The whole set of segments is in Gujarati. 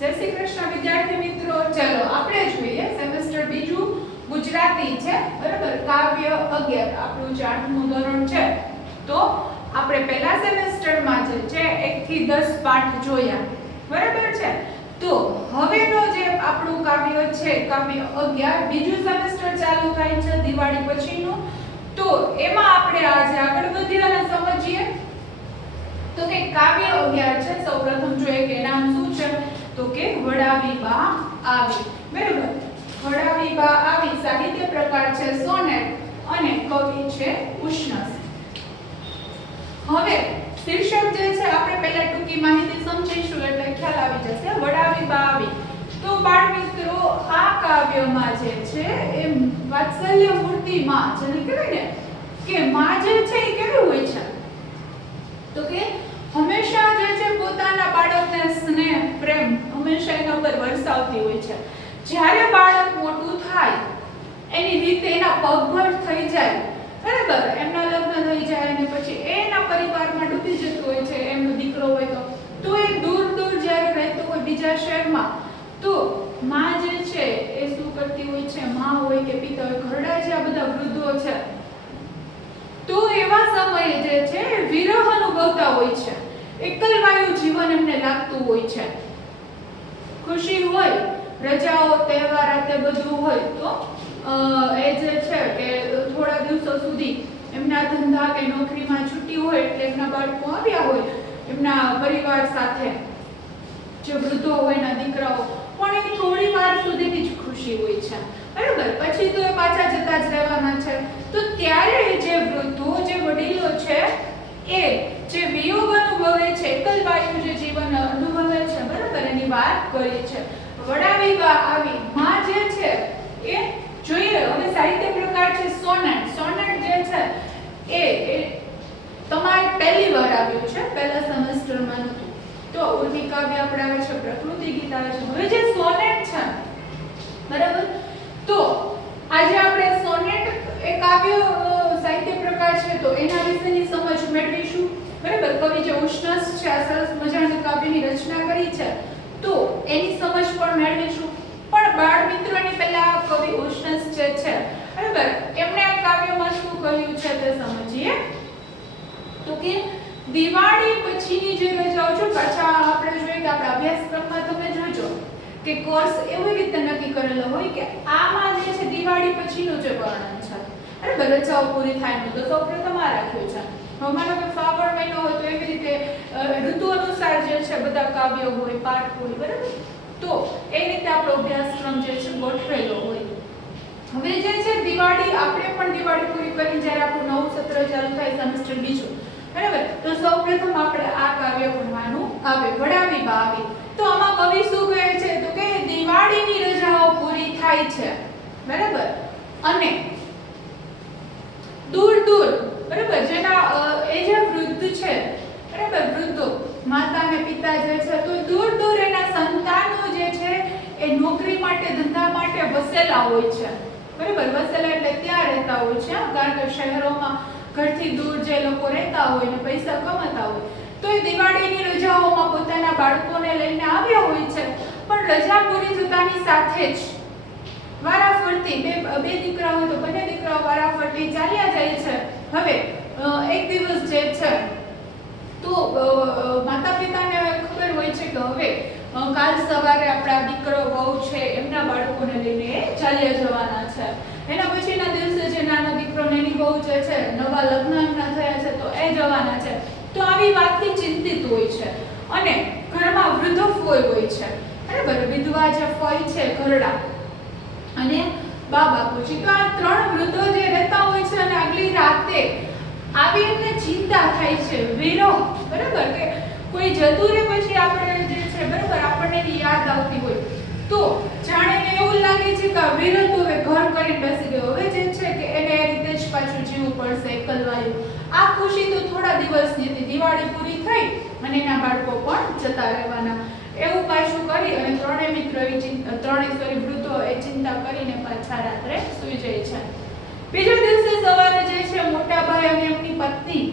જય શ્રી કૃષ્ણ વિદ્યાર્થી મિત્રો, ચલો આપણે જોઈએ સેમેસ્ટર બીજું ગુજરાતી છે, બરાબર. કાવ્ય 11 આપણું 8મું ધોરણ છે. તો આપણે પહેલા સેમેસ્ટરમાં જે છે 1 થી 10 પાઠ જોયા, બરાબર છે. તો હવેનો જે આપણું કાવ્ય છે કાવ્ય 11 બીજું સેમેસ્ટર ચાલુ થાય છે દિવાળી પછીનું. તો એમાં આપણે આજે આગળ વધીએ અને સમજીએ તો કે કાવ્ય 11 છે. સૌપ્રથમ જોઈએ કે નામ શું છે, તો કે વડાવી બા આવી, બરાબર. વડાવી બા આવી સાહિત્ય પ્રકાર છે સોનેટ અને કવિ છે ઉષ્ણસ. હવે શીર્ષક જે છે આપણે પહેલા ટૂંકી માહિતી સમજીશું એટલે ખ્યાલ આવી જશે. વડાવી બા આવી. તો બાળ મિત્રો, આ કાવ્યમાં જે છે એ વાત્સલ્ય મૂર્તિ માં, જેને કહેવાય ને કે માં જે છે એ કેવી હોય છે, તો કે હંમેશા જે છે પોતાના બાળકને સ્નેહ પ્રેમ હંમેશા એના પર વરસાવતી હોય છે. જ્યારે બાળક મોટું થાય એની રીતે એના પગભર થઈ જાય, બરાબર, એમના લગ્ન થઈ જાય અને પછી એના પરિવારમાં ડૂબી જતું હોય છે, એમનો દીકરો હોય તો એ દૂર દૂર જ્યારે રહેતો હોય બીજા શહેરમાં, તો માં જે છે એ શું કરતી હોય છે, માં હોય કે પિતા હોય, ઘરડા જે આ બધા વૃદ્ધો છે, તો એવા સમયે જે છે વિરહ અનુભવતા હોય છે. એકલવાયું જીવન એમને લાગતું હોય છે. ખુશી હોય, રજાઓ તહેવાર આ તે બધું હોય તો એ જે છે કે થોડા દિવસો સુધી એમના ધંધા કે નોકરીમાં છૂટી હોય એટલે એમના બાળકો આવ્યા હોય એમના પરિવાર સાથે, જે વૃદ્ધો હોય ના દીકરાઓ, પણ એ થોડી વાર સુધીની જ ખુશી હોય છે, બરાબર. પછી તો એ પાછા જતા જ રહેવાના છે. તો ત્યારે જે વૃદ્ધો, જે વડીલો છે, એ જે વિયોગ અનુભવે છે, એકલવાયું જે જીવન અનુભવે છે, બરાબર, એની વાત કરી છે. વડાવી બા આવી માં જે છે એ જોઈએ. હવે સાહિત્ય પ્રકાર છે સોનેટ. સોનેટ જે છે એ તમારે પહેલી વાર આવ્યું છે, પહેલા સેમેસ્ટરમાં નહોતું. તો ઉર્મી કાવ્ય આપણે આવે છે, પ્રકૃતિ ગીત આવે છે. હવે જે સોનેટ છે, બરાબર, તો આજે આપણે સોનેટ એ કાવ્ય સાહિત્ય પ્રકાર છે તો એના વિશેની સમજ મેળવીશું, બરાબર. કવિ જે ઉષ્ણસ છે આ સરસ મજાની કાવ્યની રચના કરી છે તો એની સમજ પણ મેળવીશું. પણ બાળ મિત્રોની પહેલા કવિ ઉષ્ણસ જે છે, બરાબર, એમણે આ કાવ્યમાં શું કહ્યું છે તે સમજીએ. તો કે દિવાળી પછીની જે રજાઓ છે, પાછા આપણે જોઈએ કે આપણા અભ્યાસક્રમમાં તમે જોજો કે કોર્સ એવી રીતે નક્કી કરેલો હોય કે આમાં જે છે દિવાળી પછીનું જે વર્ણન છે, બરાબર, રજાઓ પૂરી થાય તો સૌપ્રથમ આ રાખ્યું છે. માનો કે ફાગણ મહિનો હોય તો એવી રીતે ઋતુ અનુસાર જે છે બધા કાવ્યો હોય, પાઠ હોય, બરાબર. તો એ રીતે આપણો અભ્યાસક્રમ જે છે ગોઠવેલો હોય. હવે જે છે દિવાળી, આપણે પણ દિવાળી પૂરી કરી જ્યારે આપણું નવું સત્ર ચાલુ થાય સેમેસ્ટર બીજું, બરાબર, તો સૌપ્રથમ આપણે આ કાવ્ય ભણવાનું આવે, વડાવી બા આવી. તો આમાં કવિ શું કહે છે, તો કે દિવાળીની રજાઓ પૂરી થાય છે, બરાબર, અને દૂર દૂર, બરાબર, જેના એ જે વૃદ્ધ છે, બરાબર, વૃદ્ધો માતા અને પિતા જે છે તો દૂર દૂર એના સંતાનો જે છે એ નોકરી માટે ધંધા માટે વસેલા હોય છે, બરાબર. વસેલા એટલે ત્યાં રહેતા હોય છે, કારણ કે શહેરોમાં ઘરથી દૂર જે લોકો રહેતા હોય ને પૈસા કમાતા હોય તો એ દિવાળીની રજાઓમાં પોતાના બાળકોને લઈને આવ્યા હોય છે. પણ રજા પૂરી થતાની સાથે જ વારાફરતી બે દીકરા હોય તો બંને દીકરાઓ વારાફરતી ચાલ્યા જાય છે. હવે એક દિવસ જે છે તો માતા પિતાને ખબર હોય છે કે હવે કાલ સવારે આપણા દીકરો વહુ છે એમના બાળકોને લઈને ચાલ્યા જવાના છે. એના પછીના દિવસે જે નાનો દીકરો ને એની વહુ જે છે નવા લગ્ન એમના થયા છે તો એ જવાના છે. તો આવી વાતથી ચિંતિત હોય છે અને ઘરમાં વૃદ્ધ ફોય હોય છે, બરાબર, વિધવા જે ફોય છે ઘરડા અને બા બાપુજી. તો આ ત્રણ વૃદ્ધો જે રહેતા હોય છે અને આગલી રાતે આવી એમને ચિંતા થાય છે, વિરહ, બરાબર, કે કોઈ જતું રહે પછી આપણે જે છે, બરાબર, આપણને એની યાદ આવતી હોય તો જાણે એવું લાગે છે કે વિરહ તો હવે ઘર કરીને બેસી ગયો, હવે જે છે કે એને એ રીતે જ પાછું જીવવું પડશે, એકલવાયું. આ ખુશી તો થોડા દિવસની હતી, દિવાળી પૂરી થઈ અને એના બાળકો પણ જતા રહેવાના, એવું પાછું કરી અને ત્રણેય મિત્રો વૃદ્ધો એ ચિંતા કરીને પાછા રાત્રે સૂઈ જાય છે. બીજા દિવસે સવારે જે છે મોટા ભાઈ અને એમની પત્ની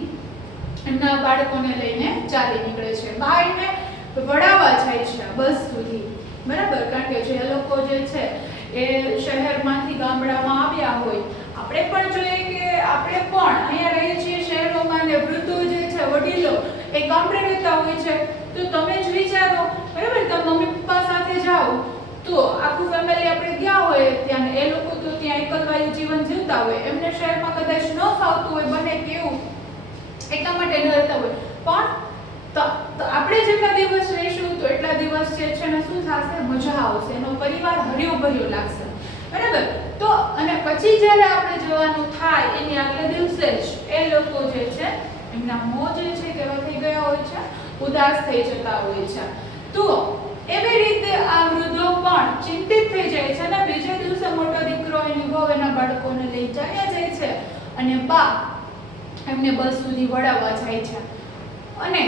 એમના બાળકોને લઈને ચાલી નીકળે છે. ભાઈને વડાવા જાય છે બસ સુધી, બરાબર. કારણ કે જે લોકો જે છે એ શહેરમાંથી ગામડામાં આવ્યા હોય, આપણે પણ જોઈએ કે આપણે પણ અહીંયા રહીએ છીએ શહેરોમાં, ને વૃદ્ધો જે છે વડીલો એ ગામડે રહેતા હોય છે. તો તમે જ વિચારો, બરાબર, તમે મમ્મી પપ્પા સાથે જાઓ તો આખું ફેમિલી આપણે ગયા હોય ત્યાં, એ લોકો તો ત્યાં એકલવાયું જીવન જીવતા હોય, એમને શહેરમાં કદાચ ન ફાવતું હોય, બને કેવું એટલા માટે ન રહેતા હોય. પણ તો આપણે જેટલા દિવસ રહીશું તો એટલા દિવસ જે છે ને શું થશે, મજા આવશે, એનો પરિવાર હર્યો ભર્યો લાગશે, બરાબર. તો અને પછી જ્યારે આપણે જવાનું થાય એની આગલા દિવસે જ એ લોકો જે છે એમના મોં જે છે કેવા થઈ ગયા હોય છે, ઉદાસ થઈ જતા હોય છે. તો એવી રીતે આ વૃદ્ધો પણ ચિંતિત થઈ જાય છે અને બીજા દિવસે મોટો દીકરો એની વહુ એના બાળકોને લઈ ચાલ્યા જાય છે અને બા એમને બસ સુધી વડાવવા જાય છે અને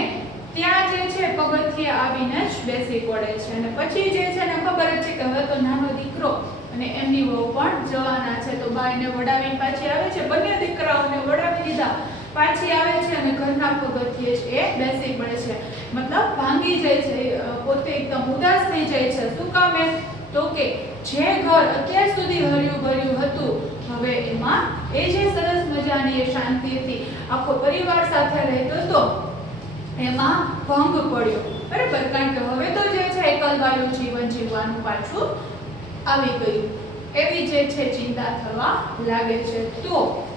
ત્યાં જે છે પગથિયે આવીને જ બેસી પડે છે. અને પછી જે છે ને ખબર જ છે કે હવે તો નાનો દીકરો અને એમની વહુ પણ જવાના છે, તો બા એને વડાવીને પાછી આવે છે, બંને દીકરાઓને વડાવી દીધા, પાછી આવે છે અને ઘરના પગથિયે જ એ બેસી પડે છે. મતલબ ભાંગી જાય છે, પોતે એકદમ ઉદાસ થઈ જાય છે. શું કામ? એમ તો કે જે ઘર અત્યાર સુધી હર્યું ભર્યું હતું, હવે એમાં એ જે સરસ મજાની એ શાંતિથી આખો પરિવાર સાથે રહેતો હતો એમાં ભંગ પડ્યો, બરાબર. કારણ કે હવે તો જે છે એકલવાયું જીવન જીવવાનું પાછું આવી ગયું, એવી જે છે ચિંતા થવા લાગે છે. તો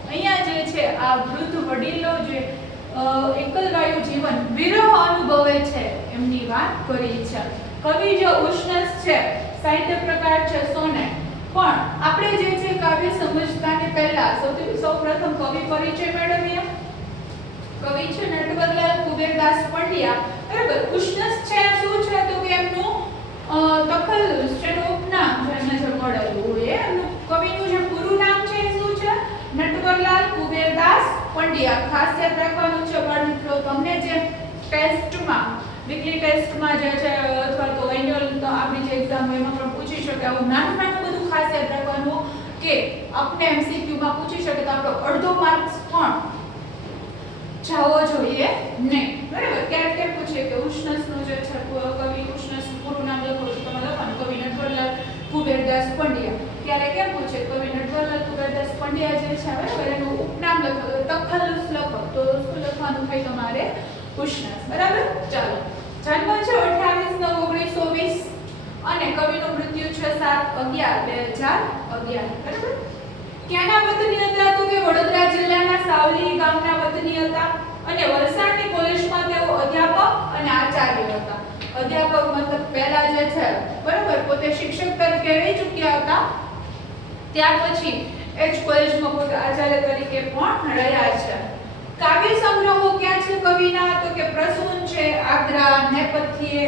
અહીંયા જે છે આ વૃદ્ધ વડીલો જે એકલવાયું જીવન વિરહ અનુભવે છે એમની વાત કરી છે. કવિ જે ઉષ્ણસ છે, સાહિત્ય પ્રકાર છે સોનેટ. પણ આપણે જે છે કાવ્ય સમજતાની પહેલા સૌપ્રથમ કવિ પરિચય મેળવીએ. કવિ છે નટવરલાલ કુબેરદાસ પંડ્યા, બરાબર. ઉષ્ણસ છે શું છે તો કે એમનું તખલ્લુસ છે, ઉપનામ જેને જે મળેલું હોય એમનું કવિનું જે પૂરું નામ છે શું છે, નટવરલાલ કુબેરદાસ પંડ્યા. ખાસ યાદ રાખવાનું છે બાળ મિત્રો, તમને જે ટેસ્ટમાં વીકલી ટેસ્ટમાં જે છે અથવા તો એન્યુઅલ આપણી જે એક્ઝામ હોય એમાં પણ પૂછી શકે, આવું નાનું નાનું બધું ખાસ યાદ રાખવાનું કે આપણે એમસીક્યુમાં પૂછી શકે તો આપણો અડધો માર્ક્સ પણ જાવો જોઈએ નહીં, બરાબર. ક્યારેક કેમ પૂછે કે ઉષ્ણસનું જે છે કવિ ઉષ્ણસનું પૂરું નામ લખો તો તમે લખવાનું કવિ નટવરલાલ કુબેરદાસ પંડ્યા. ત્યારે કેમ પૂછે કવિ નટવરલાલ કુબેરદાસ પંડ્યા જે છે, બરાબર, એનું ઉપનામ લખો તો તખલ્લુસ લખો તો શું લખવાનું થાય તમારે, ઉષ્ણસ, બરાબર. ચાલો, જન્મ છે 28/9/1920 અને કવિનું મૃત્યુ છે 7/11/2011, બરાબર. ક્યાંના વતની હતા તો કે વડોદરા જિલ્લાના સાવલી ગામના વતની હતા અને વલસાડની કોલેજમાં તેઓ અધ્યાપક અને આચાર્ય હતા. અધ્યાપક મતલબ પહેલા જે છે, બરાબર, પોતે શિક્ષક તરીકે રહી ચૂક્યા હતા, ત્યાર પછી એ જ કોલેજમાં પોતે આચાર્ય તરીકે પણ રહ્યા છે. કાવ્ય સંગ્રહો ક્યાં છે કવિના તો કે પ્રસૂન છે, આગ્રા, નેપથ્ય,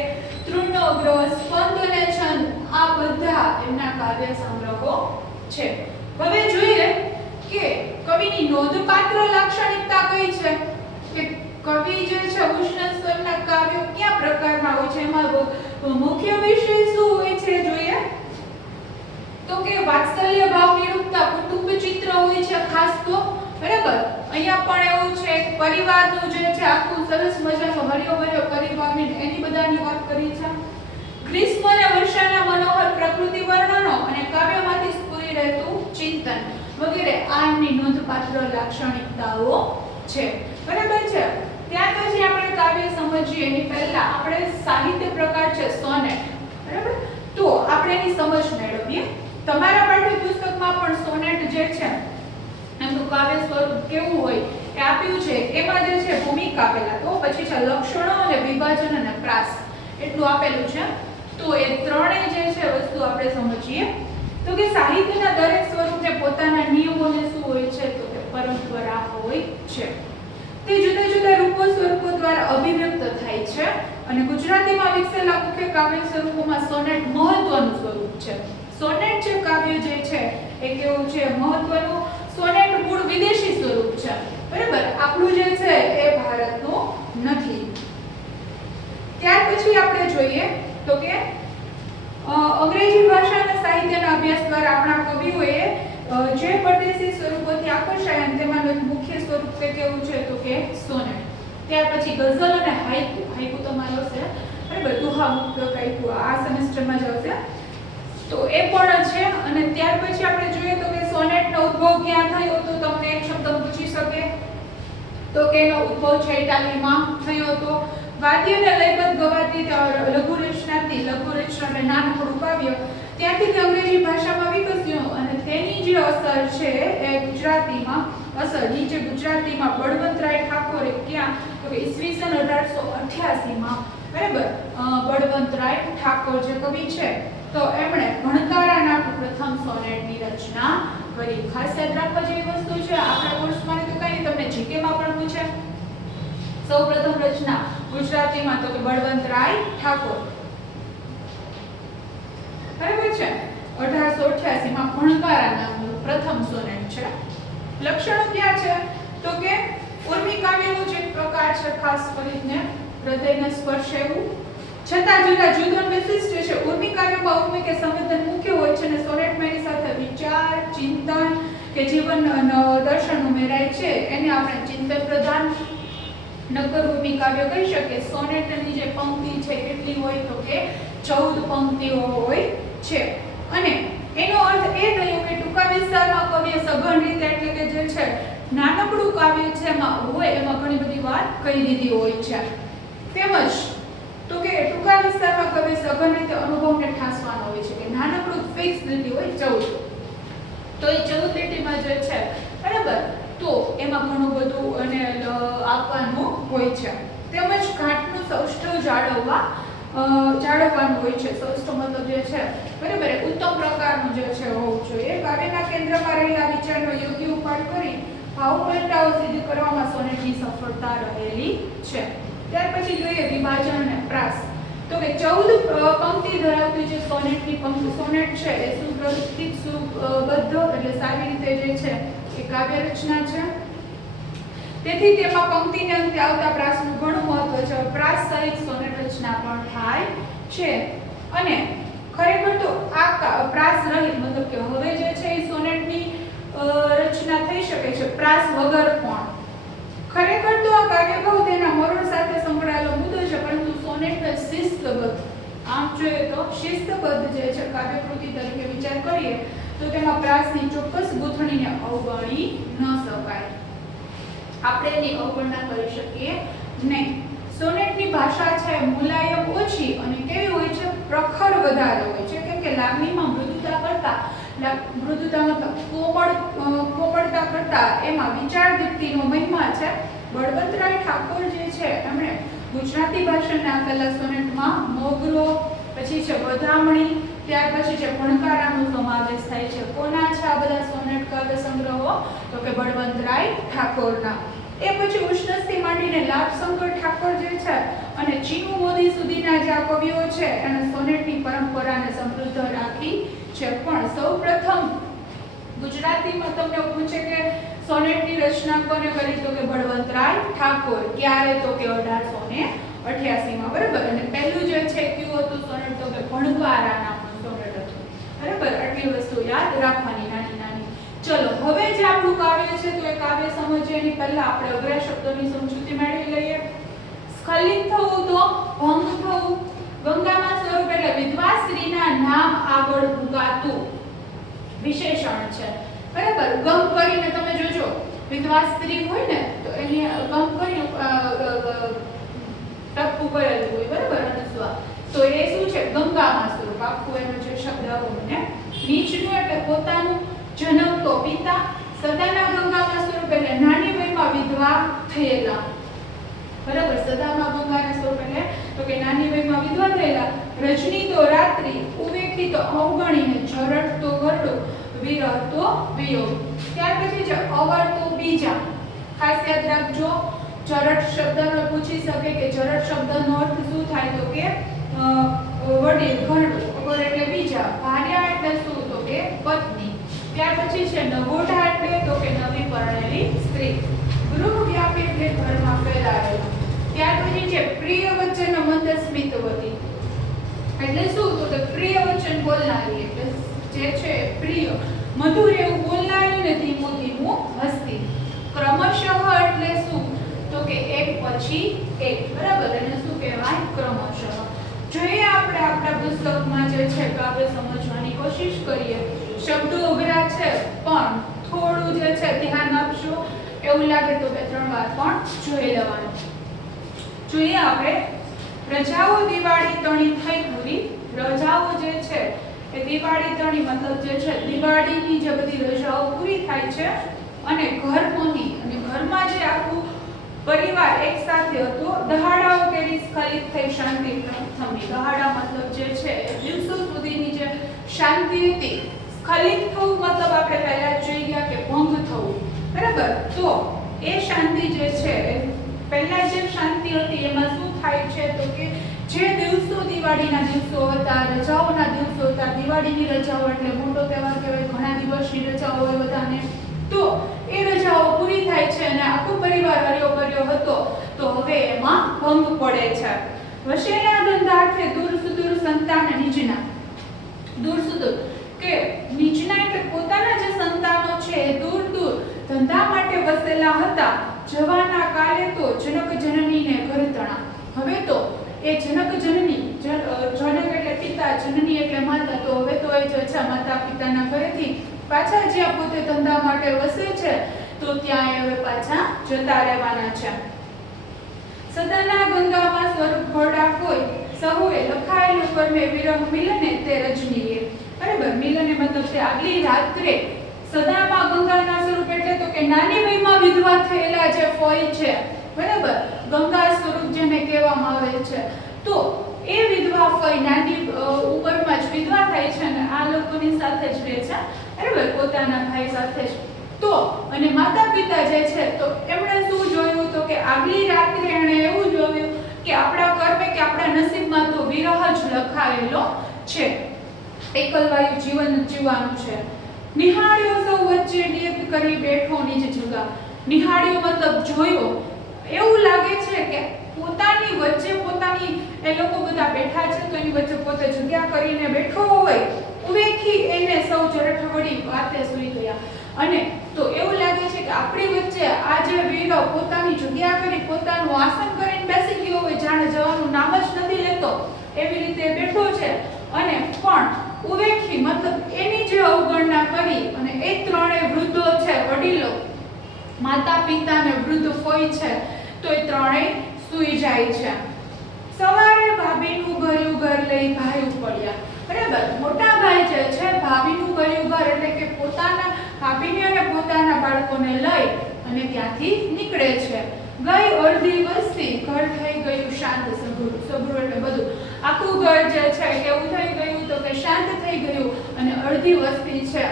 તૃણોગ્રહ, સ્પંદ અને છંદ, આ બધા એમના કાવ્ય સંગ્રહો છે. હવે જોઈએ કે કવિની નોંધપાત્ર લાક્ષણિકતા કઈ છે, કે કવિ જે છે ઉષ્ણસ્વરના કાવ્યો કયા પ્રકારના હોય છે, એમાં મુખ્ય વિષય શું હોય છે જોઈએ તો કે વાત્સલ્ય ભાવ નિરૂપતા કુટુંબ ચિત્ર હોય છે ખાસ તો, બરાબર. અહીંયા પણ એવું છે પરિવારનું જે છે આખું સરસ મજાનો હર્યો ભર્યો પરિવારની એની બધાની વાત કરી છે. ગ્રીષ્મ અને વર્ષાના મનોહર પ્રકૃતિ વર્ણનો અને કાવ્યમાંથી સ્ફુરી રહેતું ચિંતન વગેરે આ એમની નોંધપાત્ર લાક્ષણિકતાઓ છે, બરાબર છે. ત્યાર પછી આપણે કાવ્ય સમજીએ એની પહેલા આપણે સાહિત્ય પ્રકાર છે સોનેટ, બરાબર. તો આપણે એની સમજ મેળવીએ. તમારા પાઠ્યપુસ્તકમાં પણ સોનેટ જે છે એમનું કાવ્ય સ્વરૂપ કેવું હોય એ આપ્યું છે. એમાં જે છે ભૂમિકા આપેલા, તો પછી છે લક્ષણો અને વિભાજન અને પ્રાસ એટલું આપેલું છે. તો એ ત્રણેય જે છે વસ્તુ આપણે સમજીએ. તો કે સાહિત્યના દરેક સ્વરૂપને પોતાના નિયમોને શું હોય છે તો કે પરંપરા હોય છે. તે જુદા જુદા રૂપો સ્વરૂપો દ્વારા અભિવ્યક્ત થાય છે અને ગુજરાતીમાં વિકસેલા મુખ્ય કાવ્ય સ્વરૂપોમાં સોનેટ મહત્વનું સ્વરૂપ છે. સોનેટ જે કાવ્ય જે છે એ કેવું છે મહત્વનું. સોનેટ મૂળ વિદેશી સ્વરૂપ છે, બરાબર. આપણું જે છે એ ભારતનું નથી. ત્યાર પછી આપણે જોઈએ તો કે અંગ્રેજી ભાષાના સાહિત્યના અભ્યાસ દ્વારા આપણા કવિઓએ જે પરદેશી સ્વરૂપોથી આકર્ષાય અને તેમાંનું એક મુખ્ય સ્વરૂપ કે કેવું છે તો કે સોનેટ. ત્યાર પછી ગઝલ અને હાઇકુ. હાઇકુ તમારો છે બરાબર, દુહા મુક્ત કાયકું આ સેમેસ્ટરમાં જ આવશે, તો એ પણ છે. અને ત્યાર પછી આપણે જોઈએ તો કે સોનેટનો ઉદ્ભવ ક્યાં થયો, તો તમને એક શબ્દ પૂછી શકે તો કે એનો ઉદ્ભવ છે ઇટાલીમાં થયો હતો. વાદ્ય અને લયબદ્ધ ગવાતી લઘુ રચનાથી, લઘુ રચના એટલે નાનકડું કાવ્ય, ત્યાંથી તે અંગ્રેજી ભાષામાં વિકસ્યું અને તેની જે અસર છે એ ગુજરાતીમાં અસર નીચે ગુજરાતીમાં બળવંતરાય ઠાકોરે ક્યાં, તો કે ઈસવીસન 1888માં, બરાબર, બળવંતરાય ઠાકોર જે કવિ છે તો એમણે ભણકારા નામનું પ્રથમ સોનેટની રચના કરી. ખાસ યાદ રાખવા જેવી વસ્તુ છે આપણા કોર્સમાં તો કઈ નહીં, તમને જીકે માં પણ પૂછે. સૌપ્રથમ રચના ગુજરાતીમાં તો કે બળવંતરાય ઠાકોર, બરાબર છે, 1888 માં ભણકારા નામનું પ્રથમ સોનેટ છે. લક્ષણો ક્યાં છે તો કે ઉર્મી કાવ્યનો જે પ્રકાર છે ખાસ કરીને હૃદયને સ્પર્શે એવું, છતાં જુદું અને વિશિષ્ટ છે. ઉર્મી કાવ્યમાં ઉર્મી કે સંવેદન મુખ્ય હોય છે અને સોનેટમાં એની સાથે વિચાર, ચિંતન કે જીવન દર્શન ઉમેરાય છે, એને આપણે ચિંતન પ્રધાન નકર ઉર્મી કાવ્ય કહી શકીએ. સોનેટની જે પંક્તિ છે કેટલી હોય તો કે 14 પંક્તિઓ હોય છે. અને એનો અર્થ એ થયો કે ટૂંકા વિસ્તારમાં કવિએ સઘન રીતે એટલે કે જે છે નાનકડું કાવ્ય છે એમાં હોય એમાં ઘણી બધી વાત કહી દીધી હોય છે. તેમજ તો કે ટૂંકા વિસ્તારમાં કવિ સઘન રીતે અનુભવને ઠાસવાનો હોય છે કે નાનકડું ફિક્સ લીટી હોય 14, તો એ 14 લીટીમાં જે છે બરાબર તો એમાં ઘણું બધું અને આપવાનું હોય છે. તેમજ ઘાટનું સૌષ્ઠવ જાળવવાનું હોય છે. સૌષ્ઠવ મતલબ જે છે બરાબર ઉત્તમ પ્રકારનું જે છે હોવું જોઈએ. કાવ્યના કેન્દ્રમાં રહેલા વિચારનો યોગ્ય ઉપાડ કરી ભાવપૂર્ણતાઓ સિદ્ધ કરવામાં સોનેટની સફળતા રહેલી છે. ત્યાર પછી જોઈએ વિભાજન અને પ્રાસ, તો કે 14 પંક્તિ ધરાવતી જે સોનેટની સોનેટ છે એ સુવ્યવસ્થિત, સુબદ્ધ એટલે સારી રીતે જે છે એ કાવ્ય રચના છે. તેથી તેમાં પંક્તિને અંતે આવતા પ્રાસનું ઘણું મહત્વ છે. પ્રાસ સહિત સોનેટ રચના પણ થાય છે. અને ખરેખર તો આ પ્રાસ રહિત મતલબ કે હવે જે છે એ સોનેટની રચના થઈ શકે છે પ્રાસ વગર પણ. ખરેખર તો આ કાવ્ય બહુ તેના મરણ સાથે સંકળાયેલો મુદ્દો છે, પરંતુ સોનેટને શિસ્તબદ્ધ, આમ જોઈએ તો શિસ્તબદ્ધ જે છે કાવ્યકૃતિ તરીકે વિચાર કરીએ તો તેમાં પ્રાસની ચોક્કસ ગૂંથણીને અવગણી ન શકાય. આપણે એની અવગણના કરી શકીએ નહીં. સોનેટની ભાષા છે મુલાયમ ઓછી અને કેવી હોય છે, પ્રખર વધારે હોય છે. કેમ કે લાગણીમાં મૃદુતા કરતા કોમળતા કરતા એમાં વિચાર દીપ્તિનો મહિમા છે. બળવંતરાય ઠાકોર જે છે એમણે ગુજરાતી ભાષાના આપેલા સોનેટમાં મોગરો, પછી છે વધામણી, ત્યાર પછી છે ભણકારાનો સમાવેશ થાય છે. કોના છે આ બધા સોનેટ કાવ્ય સંગ્રહો તો કે બળવંતરાય ઠાકોરના. એ પછી ઉષ્ણસથી માંડીને લાભશંકર ઠાકોર જે છે અને ચીનુ મોદી સુધીના જે આ કવિઓ છે એને સોનેટની પરંપરાને સમૃદ્ધ રાખી છે. પણ સૌપ્રથમ ગુજરાતીમાં તમને પૂછે કે સોનેટની રચના કોને કરી તો કે બળવંતરાય ઠાકોર. ક્યારે તો કે 1888માં, બરાબર. અને પહેલું જે છે કયું હતું સોનેટ તો કે ભણકારા નામનું સોનેટ હતું, બરાબર. આટલી વસ્તુ યાદ રાખવાની નાની નાની. ચલો હવે જે આપણું કાવ્ય છે તો એ કાવ્ય સમજીએ એની પહેલા આપણે અઘરા શબ્દોની સમજૂતી મેળવી લઈએ. સ્ખલિત થવું તો ભંગ થવું. ગંગામાં સ્વરૂપ એટલે વિધવા સ્ત્રીના નામ આગળ ઉગાતું વિશેષણ છે, બરાબર. ગમ કરીને તમે જોજો વિધવા સ્ત્રી હોય ને તો એની ગમ કરી ટપકું કરેલું હોય, બરાબર, અનુસ્વાર, તો એ શું છે ગંગામાં સ્વરૂપ આખું એનો જે શબ્દ હોય ને. નીચનું એટલે પોતાનું, જન્મ તો પિતા, સદાના ગંગામાં સ્વરૂપ એટલે નાની વયમાં વિધવા થયેલા, બરાબર. સદામાં ગંગાના સ્વરૂપ એટલે તો કે નાની વયમાં વિધવા થયેલા. રજની તો રાત્રિ, ઉવેખી તો અવગણીને, જરટ તો ગરડો, વિરહ તો વિયોગ. ત્યાર પછી છે અવર તો બીજા. ખાસ યાદ રાખજો, જરટ શબ્દનો પૂછી શકે કે જરટ શબ્દનો અર્થ શું થાય તો કે વડીલ, ઘરડું. અવર એટલે બીજા. ભાર્યા એટલે શું તો કે પત્ની. ત્યાર પછી છે નવોઢા એટલે તો કે નવી પરણેલી સ્ત્રી. ગૃહ વ્યાપી એટલે ઘરમાં ફેલાયેલો. ત્યાર પછી છે પ્રિય વચન મંદ સ્મિતવતી એટલે શું તો કે પ્રિય વચન બોલનારી એટલે જે છે પ્રિય મધુર એવું બોલનારી ને ધીમું ધીમું હસતી. ક્રમશઃ એટલે શું તો કે એક પછી એક, બરાબર. એને શું કહેવાય ક્રમશઃ. જોઈએ આપણે આપણા પુસ્તકમાં જે છે કાવ્ય સમજવાની કોશિશ કરીએ. શબ્દો અઘરા છે પણ થોડું જે છે ધ્યાન આપજો. એવું લાગે તો 2-3 વાર પણ જોઈ લેવાનું. જોઈએ આપણે રજાઓ દિવાળી તણી થઈ પૂરી. રજાઓ જે છે એ દિવાળી તણી મતલબ જે છે દિવાળીની જે બધી રજાઓ પૂરી થાય છે અને ઘર પહોંચી અને ઘરમાં જે આખું પરિવાર એક સાથે હતો. દહાડાઓ કેરી સ્ખલિત થઈ શાંતિ થમી. દહાડા મતલબ જે છે એ દિવસો સુધીની જે શાંતિ હતી. સ્ખલિત થવું મતલબ આપણે પહેલા જોઈ ગયા કે ભંગ થવું, બરાબર. તો એ શાંતિ જે છે પહેલા જે શાંતિ હતી એમાં શું થાય છે તો કે જે દિવસો દિવાળીના દિવસો હતા, રજાઓના દિવસો હતા. દિવાળીની રજાઓ એટલે મોટો તહેવાર કહેવાય, ઘણા દિવસની રજાઓ હોય બધાને. તો એ રજાઓ પૂરી થાય છે અને આખો પરિવાર હર્યો ભર્યો હતો તો હવે એમાં ભંગ પડે છે. વશેના ધંધાર્થે દૂર સુદૂર સંતાન નિજના. દૂર સુદૂર કે નિજના એટલે પોતાના જે સંતાનો છે એ દૂર દૂર ધંધા માટે વસેલા હતા. જવાના કાલે તો જનક જનનીને ઘર તણા. હવે તો એ જનક જનની, જનક એટલે પિતા, જનની એટલે માતા. તો હવે તો એ જે છે માતા પિતાના ઘરેથી પાછા જ્યાં પોતે ધંધા માટે વસે છે તો ત્યાં હવે પાછા જતા રહેવાના છે. સદાના ગંગામાં સ્વરૂપ ઘોડા કોઈ સહુએ લખાયેલું કર્મે વિરહ મિલને તે રજનીએ. બરાબર. મિલને મતલબ છે આગલી રાત્રે. સદામાં ગંગાના સ્વરૂપ એટલે તો કે નાની વયમાં વિધવા થયેલા જે ફોઈ છે, બરાબર, ગંગા સ્વરૂપ જેને કહેવામાં આવે છે. તો એ વિધવા ફોઈ નાની ઉંમરમાં જ વિધવા થાય છે અને આ લોકોની સાથે જ રહે છે, બરાબર, પોતાના ભાઈ સાથે જ. તો અને માતા પિતા જે છે તો એમણે શું જોયું તો કે આગલી રાત્રે એમણે એવું જોયું કે આપણા કર્મે કે આપણા નસીબમાં તો વિરહ જ લખાયેલો છે. એકલવાયુ જીવન જીવવાનું છે. નિહાળ્યો સૌ વચ્ચે નિયત કરી બેઠો નિજ જગા. નિહાળ્યો મતલબ જોયો. એવું લાગે છે કે પોતાની વચ્ચે પોતાની એ લોકો બધા બેઠા છે તો એની વચ્ચે પોતે જગ્યા કરીને બેઠો હોય. ઉવેખી એને સૌ જરઠ વળી વાતે સૂઈ ગયા. અને તો એવું લાગે છે કે આપણી વચ્ચે આ જે વીરો પોતાની જગ્યા કરી પોતાનું આસન કરીને બેસી ગયો હોય, જાણે જવાનું નામ જ નથી લેતો એવી રીતે બેઠો છે. અને પણ ઉવેખી મતલબ એની જે અવગણના કરી અને એ ત્રણેય વૃદ્ધો છે, વડીલો, માતા પિતા અને વૃદ્ધ ફોઈ છે, તો એ ત્રણેય સૂઈ જાય છે. સવારે ભાભીનું ભર્યું ઘર લઈ ભાઈ ઉપડ્યા. બરાબર. મોટા ભાઈ જે છે ભાભીનું ભર્યું ઘર એટલે કે પોતાના ભાભીને અને પોતાના બાળકોને લઈ અને ત્યાંથી નીકળે છે. ગઈ અડધી વસ્તી ઘર થઈ ગયું શાંત. સબરું એટલે બધું આખું ઘર જે છે કેવું થઈ ગયું તો કે શાંત થઈ ગયું અને અડધી વસ્તી છે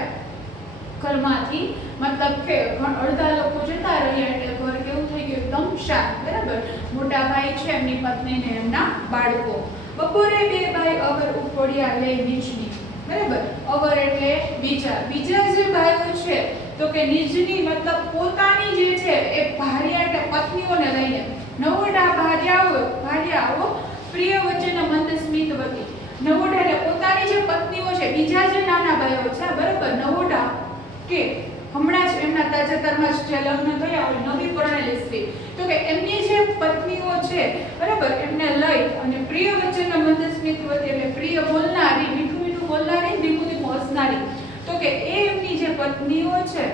ઘરમાંથી મતલબ કે અડધા લોકો જતા રહ્યા એટલે ઘર કેવું થઈ ગયું એકદમ શાંત. બરાબર. મોટા ભાઈ છે એમની પત્ની ને એમના બાળકો. બપોરે બે ભાઈ અગર ઉપડ્યા લઈ નીચની. બરાબર. અગર એટલે બીજા જે ભાઈઓ છે તો કે નિજની મતલબ પોતાની જે છે એ ભાર્યા એટલે પત્નીઓને લઈને. નવોઢા ભાર્યાઓ પ્રિય વચ્ચેના મંદ સ્મિતવતી. નવોઢા એટલે પોતાની જે પત્નીઓ છે, બીજા જે નાના ભાઈઓ છે, બરાબર, નવોઢા કે હમણાં જ એમના તાજેતરમાં જ જે લગ્ન થયા હોય નવી પરણેલી સ્ત્રી તો કે એમની જે પત્નીઓ છે, બરાબર, એમને લઈ અને પ્રિય વચ્ચેના મંદ સ્મિતવતી એટલે પ્રિય બોલનારી, મીઠું મીઠું બોલનારી, ધીમું ધીમું હસનારી. તો કે એ એમની જે પત્નીઓ છે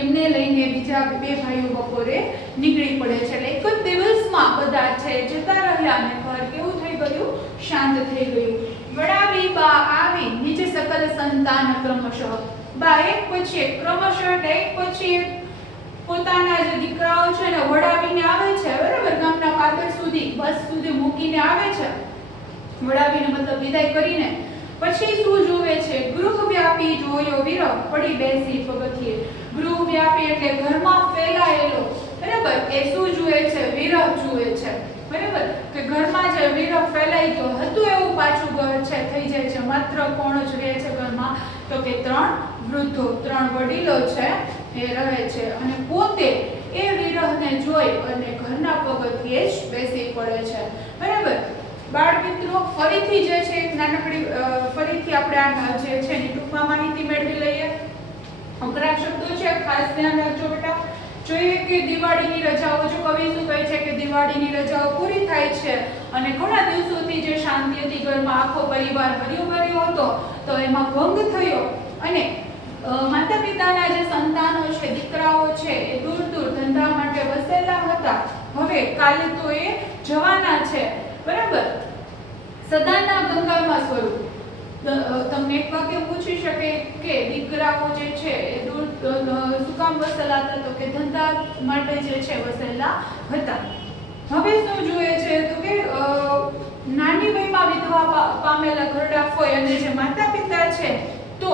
એમને લઈને બીજા બે ભાઈઓ બપોરે નીકળી પડે છે. એટલે એક જ દિવસમાં બધા છે જતા રહ્યા અને ઘર કેવું થઈ ગયું? શાંત થઈ ગયું. વડાવી બા આવી નીચે સકલ સંતાન ક્રમશઃ. બા એક પછી એક ક્રમશઃ એટલે એક પછી એક પોતાના જે દીકરાઓ છે ને વડાવીને આવે છે, બરાબર, ગામના પાદર સુધી બસ સુધી મૂકીને આવે છે. વડાવીને મતલબ વિદાય કરીને પછી શું જોવે છે? ગૃહ વ્યાપી જોયો વિરહ પડી બેસી પગથિયે. ગૃહ વ્યાપી એટલે ઘરમાં ફેલાયેલો, બરાબર, એ શું જુએ છે? વિરહ જુએ છે. બરાબર. કે ઘરમાં જે વિરહ ફેલાઈ ગયો હતું એવું પાછું ઘર છે થઈ જાય છે. માત્ર કોણ જ રહે છે ઘરમાં? તો કે ત્રણ વૃદ્ધો, ત્રણ વડીલો છે એ રહે છે અને પોતે એ વિરહને જોઈ અને ઘરના પગથિયે જ બેસી પડે છે. બરાબર. બાળ મિત્રો ફરીથી જે છે એક નાનકડી ફરીથી આપણે આ જે છે એની ટૂંકમાં માહિતી મેળવી લઈએ. અઘરા શબ્દો છે, ખાસ ધ્યાન રાખજો બેટા. જોઈએ કે દિવાળીની રજાઓ, જો કવિ શું કહે છે કે દિવાળીની રજાઓ પૂરી થાય છે અને ઘણા દિવસોથી જે શાંતિ હતી ઘરમાં, આખો પરિવાર હર્યો ભર્યો હતો, તો એમાં ભંગ થયો અને માતા પિતાના જે સંતાનો છે, દીકરાઓ છે, એ દૂર દૂર ધંધા માટે વસેલા હતા. હવે કાલે તો એ જવાના છે, બરાબર. સદાના ગંગામાં સ્વરૂપ. તમને એક વાક્ય પૂછી શકે કે દીકરાઓ જે છે એ દૂર શું કામ વસેલા હતા, તો કે ધંધા માટે જે છે વસેલા હતા. હવે શું જોઈએ છે તો કે નાની વયમાં વિધવા પામેલા ઘરડા ફોય અને જે માતા પિતા છે, તો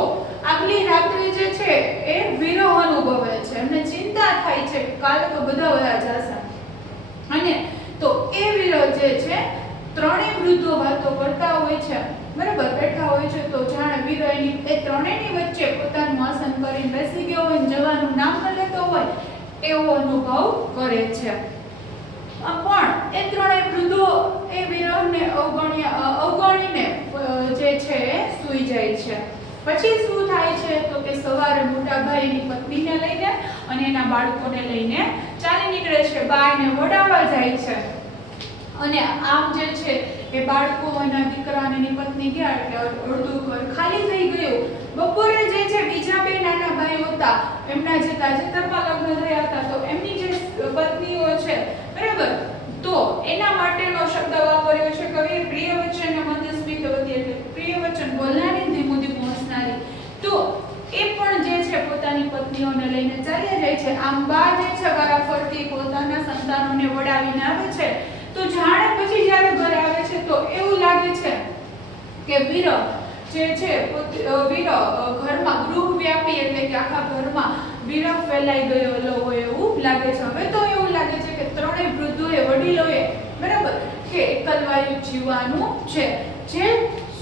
આગલી રાત્રે જે છે એ વિરહ અનુભવે છે, એમને ચિંતા થાય છે કાલે તો બધા વયા જશે. અને તો એ વિરહ જે છે ત્રણેય વૃદ્ધો વાતો કરતા હોય છે, બરાબર, બેઠા હોય છે. તો જાણે વિરહ એની એ ત્રણેયની વચ્ચે પોતાનું આસન કરીને બેસી ગયો હોય, જવાનું નામ ન લેતો હોય એવો અનુભવ કરે છે. પણ એ ત્રણેય વૃદ્ધો એ વિરહને અવગણીને જે છે સૂઈ જાય છે. પછી શું થાય છે તો કે સવારે મોટા ભાઈ એની પત્નીને લઈને અને એના બાળકોને લઈને ચાલી નીકળે છે, બાઈને વડાવવા જાય છે. અને આમ જે છે એ બાળકો એના દીકરા અને એની પત્ની ગયા એટલે અડધું ઘર ખાલી થઈ ગયું. બપોરે જે છે બીજા બે નાના ભાઈઓ હતા, એમના જે તાજેતરમાં લગ્ન થયા હતા, તો એમની જે પત્નીઓ છે, બરાબર, તો એના માટેનો શબ્દ વાપર્યો છે કવિએ પ્રિય વચન મંદ સ્મિતવતી, એટલે પ્રિય વચન બોલનારી, ધીમું ધીમું હસનારી. તો એ પણ જે છે પોતાની પત્નીઓને લઈને ચાલ્યા જાય છે. આમ બા જે છે વારાફરતી પોતાના સંતાનોને વડાવીને આવે છે. તો જાણે પછી જ્યારે ઘરે આવે છે તો એવું લાગે છે કે વિરહ જે છે વિરહ ઘરમાં ગૃહવ્યાપી, એટલે કે આખા ઘરમાં વિરહ ફેલાઈ ગયેલો હોય એવું લાગે છે. હવે તો એવું લાગે છે કે ત્રણેય વૃદ્ધોએ, વડીલોએ, બરાબર, કે એકલવાયું જીવવાનું છે. જે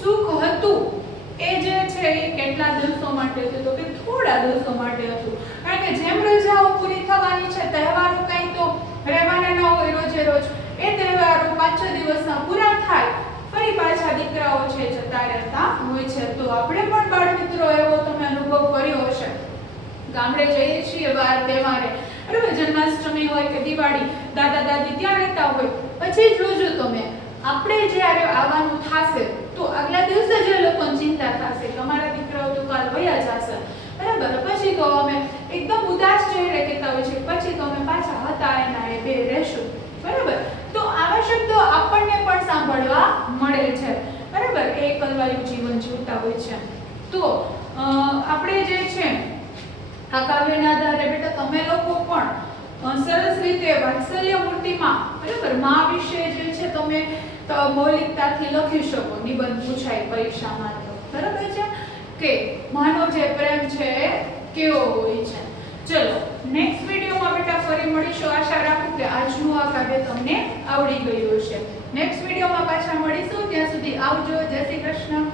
સુખ હતું એ જે છે એ કેટલા દિવસો માટે હતું, તો કે થોડા દિવસો માટે હતું. કારણ કે જેમ રજાઓ પૂરી થવાની છે, તહેવારો કંઈ તો રહેવાના ન હોય રોજે રોજ, એ તહેવારો 5-6 દિવસના પૂરા થાય, ફરી પાછા દીકરાઓ છે જતા રહેતા હોય છે. તો આપણે પણ બાળ મિત્રો એવો તમે અનુભવ કર્યો હશે. ગામડે જઈએ છીએ વાર તહેવારે, બરાબર, જન્માષ્ટમી હોય કે દિવાળી, દાદા દાદી ત્યાં રહેતા હોય. પછી જોજો તમે, આપણે જ્યારે આવવાનું થશે તો આગલા દિવસે જે લોકોને ચિંતા થશે કે અમારા દીકરાઓ તો કાલ વયા જશે, બરાબર. પછી તો અમે એકદમ ઉદાસ ચહેરે કહેતા હોય છે, પછી તો અમે પાછા હતા એના એ બે રહેશું, બરાબર. તો આવા શબ્દો આપણને પણ સાંભળવા મળે છે, બરાબર. એ એકલવાયું જીવન જીવતા હોય છે. તો આપણે જે છે આ કાવ્યના આધારે બેટા તમે લોકો પણ સરસ રીતે વાત્સલ્ય મૂર્તિમાં, બરાબર, માં વિશે જે છે તમે મૌલિકતાથી લખી શકો. નિબંધ પૂછાય પરીક્ષામાં તો, બરાબર છે, કે માનો જે પ્રેમ છે કેવો હોય છે. ચલો નેક્સ્ટ વિડીયોમાં બેટા ફરી મળીશું. આશા રાખું કે આજનું આ કાવ્ય તમને આવડી ગયું હશે. નેક્સ્ટ વિડીયોમાં પાછા મળીશું. ત્યાં સુધી આવજો. જય શ્રી કૃષ્ણ.